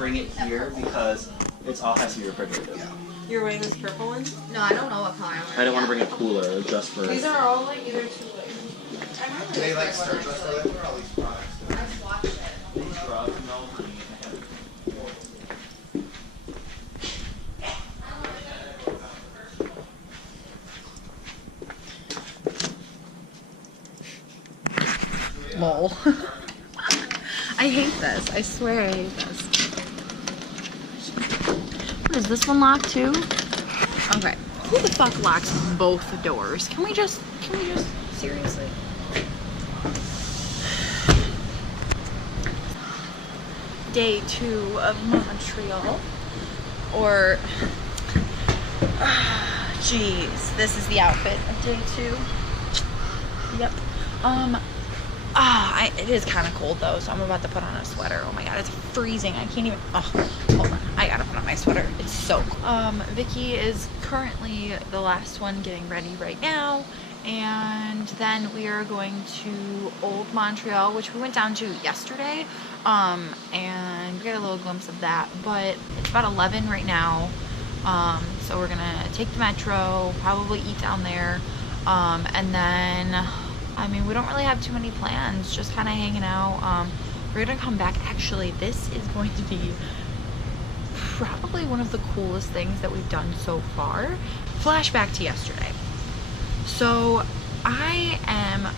bring it here because it's all has to be refrigerated. Yeah. You're wearing this purple one? No, I don't know what color I want. I didn't want to bring a cooler just for. These are all like either too late. Do they like start dress for like all these products? I just watched it. Lol. I hate this. I swear I hate this. What is this one locked too? Okay. Who the fuck locks both doors? Can we just seriously? Day 2 of Montreal. Or jeez, this is the outfit of day 2. Yep. It is kind of cold though, so I'm about to put on a sweater. Oh my god, it's freezing. I can't even. Oh, hold on. I gotta put on my sweater. It's so cold. Vicky is currently the last one getting ready right now, and then we are going to Old Montreal, which we went down to yesterday, and we got a little glimpse of that. But it's about 11 right now, so we're gonna take the metro, probably eat down there, and then. I mean, we don't really have too many plans, just kind of hanging out. We're gonna come back. Actually, this is going to be probably one of the coolest things that we've done so far. Flashback to yesterday. So I am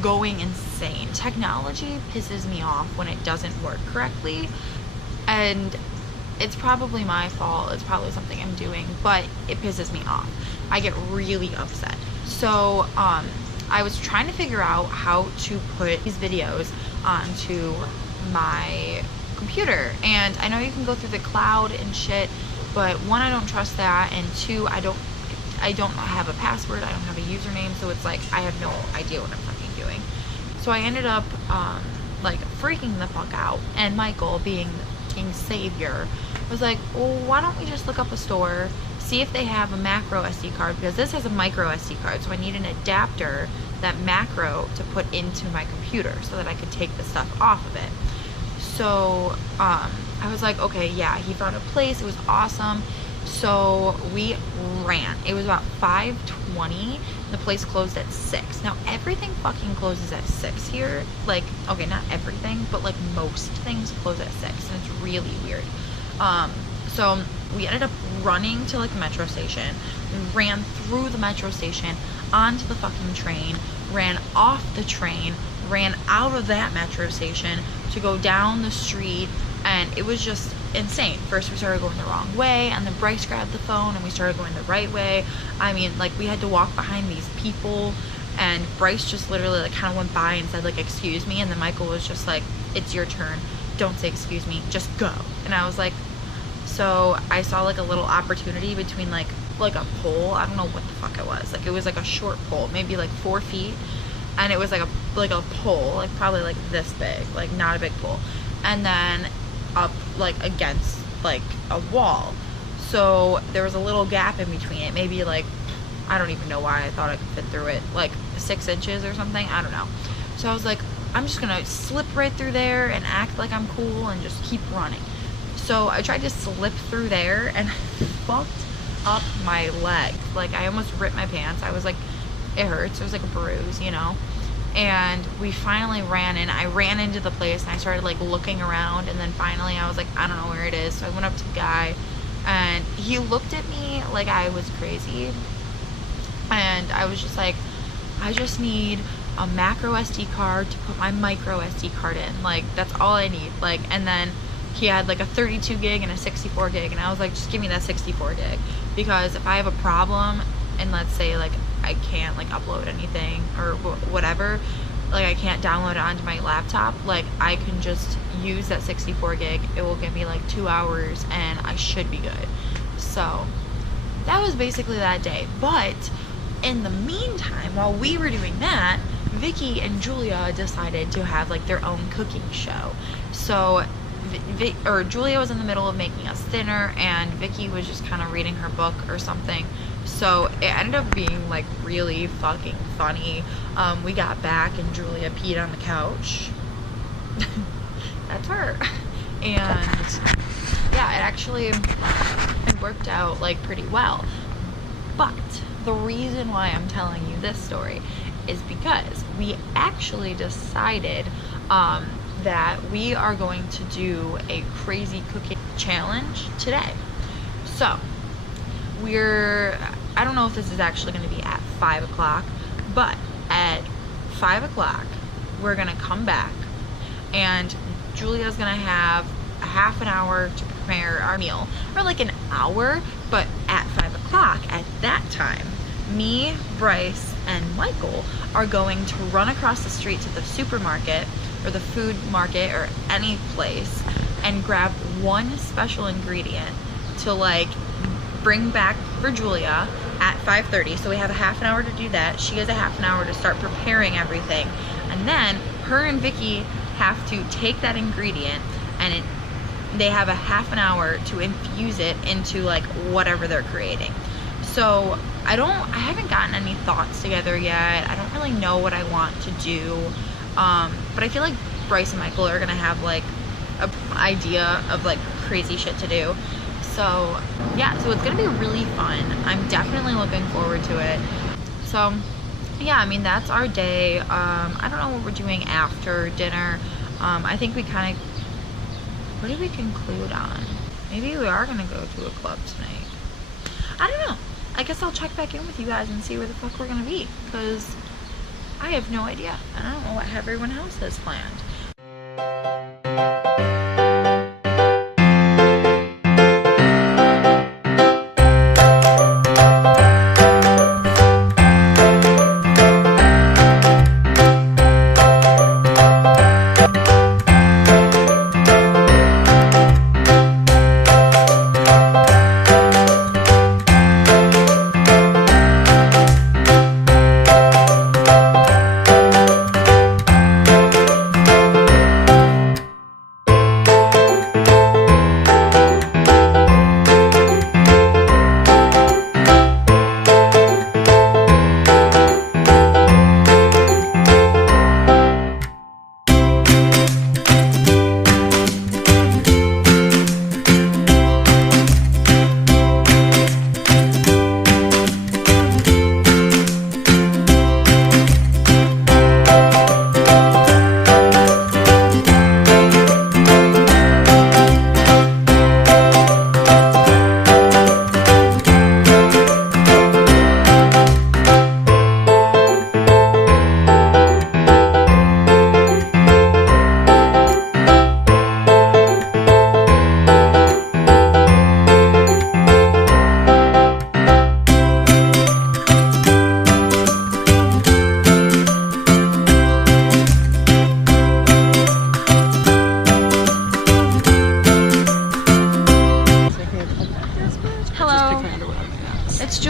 going insane. Technology pisses me off when it doesn't work correctly, and it's probably my fault. It's probably something I'm doing, but it pisses me off. I get really upset. So I was trying to figure out how to put these videos onto my computer, and I know you can go through the cloud and shit, but one, I don't trust that, and two, I don't have a password, I don't have a username, so it's like I have no idea what I'm fucking doing. So I ended up like freaking the fuck out, and Michael, being King Savior, was like, well, why don't we just look up a store, see if they have a macro SD card, because this has a micro SD card, so I need an adapter, that macro, to put into my computer so that I could take the stuff off of it. So I was like, okay, yeah, he found a place, it was awesome. So we ran. It was about 5:20. The place closed at 6. Now everything fucking closes at 6 here. Like, okay, not everything, but like most things close at 6, and it's really weird. So we ended up running to like the metro station. We ran through the metro station onto the fucking train, ran off the train, ran out of that metro station to go down the street, and it was just insane. First we started going the wrong way, and then Bryce grabbed the phone and we started going the right way. I mean, like, we had to walk behind these people, and Bryce just literally like kind of went by and said like, excuse me, and then Michael was just like, it's your turn, don't say excuse me, just go. And I was like, so I saw like a little opportunity between like a pole, I don't know what the fuck it was, like it was like a short pole, maybe like 4 feet, and it was like a pole, like probably like this big, like not a big pole, and then up like against like a wall. So there was a little gap in between it, maybe like, I don't even know why I thought I could fit through it, like 6 inches or something, I don't know. So I was like, I'm just gonna slip right through there and act like I'm cool and just keep running. So I tried to slip through there and fucked up my leg. Like, I almost ripped my pants. I was like, it hurts. It was like a bruise, you know. And we finally ran in. I ran into the place and I started like looking around, and then finally I was like, I don't know where it is. So I went up to the guy, and he looked at me like I was crazy, and I was just like, I just need a macro SD card to put my micro SD card in. Like, that's all I need. Like, and then he had like a 32 gig and a 64 gig, and I was like, just give me that 64 gig, because if I have a problem and let's say like I can't like upload anything or whatever, like I can't download it onto my laptop, like I can just use that 64 gig. It will give me like 2 hours and I should be good. So that was basically that day. But in the meantime, while we were doing that, Vicky and Julia decided to have like their own cooking show. So Julia was in the middle of making us dinner, and Vicky was just kind of reading her book or something. So it ended up being like really fucking funny. We got back and Julia peed on the couch. That's her. And yeah, it worked out like pretty well. But the reason why I'm telling you this story is because we actually decided that we are going to do a crazy cooking challenge today. So I don't know if this is actually going to be at 5 o'clock, but at 5 o'clock we're going to come back and Julia's going to have a half an hour to prepare our meal, or like an hour, but at 5 o'clock at that time, me, Bryce, and Michael are going to run across the street to the supermarket or the food market or any place and grab one special ingredient to like bring back for Julia at 5:30. So we have a half an hour to do that. She has a half an hour to start preparing everything. And then her and Vicky have to take that ingredient and they have a half an hour to infuse it into like whatever they're creating. So I haven't gotten any thoughts together yet. I don't really know what I want to do. But I feel like Bryce and Michael are gonna have like an idea of like crazy shit to do. So yeah, so it's gonna be really fun. I'm definitely looking forward to it. So yeah, I mean, that's our day. I don't know what we're doing after dinner. I think we kind of, what did we conclude on? Maybe we are gonna go to a club tonight. I don't know. I guess I'll check back in with you guys and see where the fuck we're gonna be, because I have no idea. I don't know what everyone else has planned.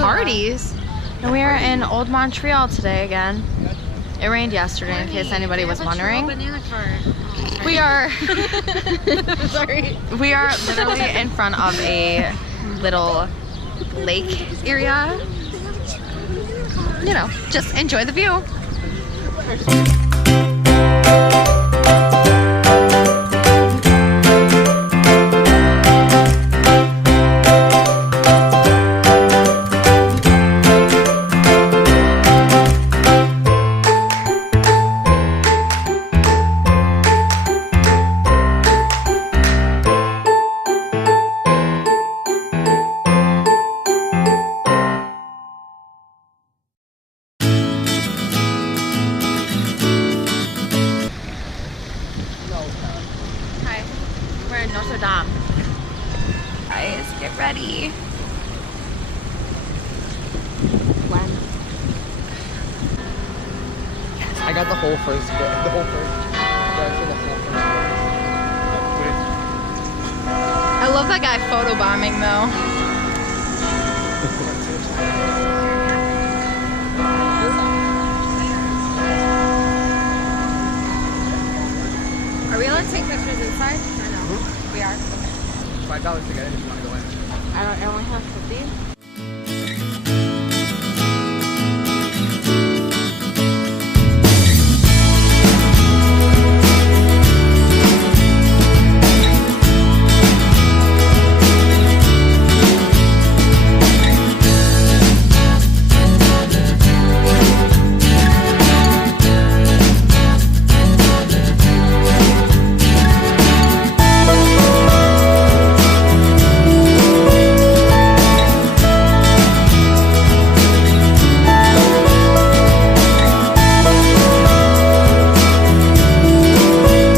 Parties. And we are in Old Montreal today again. It rained yesterday, in case anybody was wondering. We are sorry. We are literally in front of a little lake area. You know, just enjoy the view. Guys, get ready. When? I got the whole first bit. The whole first. I love that guy photobombing though. Are we allowed to take pictures inside? Or no? We are. Okay. $5 to get in if you want to go in. I only have 50.